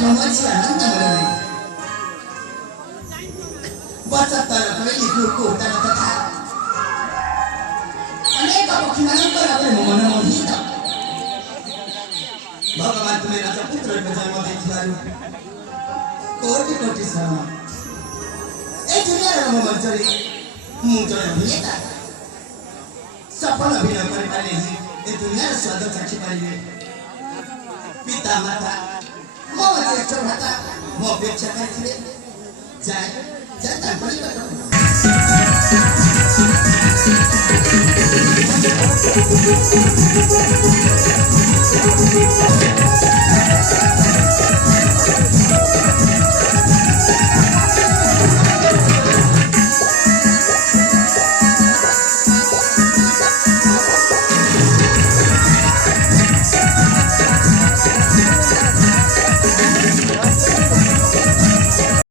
भ्रमणची आनंद मिळवणे बचतर पहिली गुरु होताना तथा अनेक पक्षीमानंतर आपले मन मोहित भगवान तुम्हें राजा पुत्र जन्म देखिलारू कोटि कोटि शरण ए दुनिया रंग मंचरे मु जन अभिनेता सफल अभिनय कर पारे ए दुनिया स्वाद चाखी पारे पिता माता मो ज्येष्ठ भ्राता मो अपेक्षा करथिले जाय जनता परिवार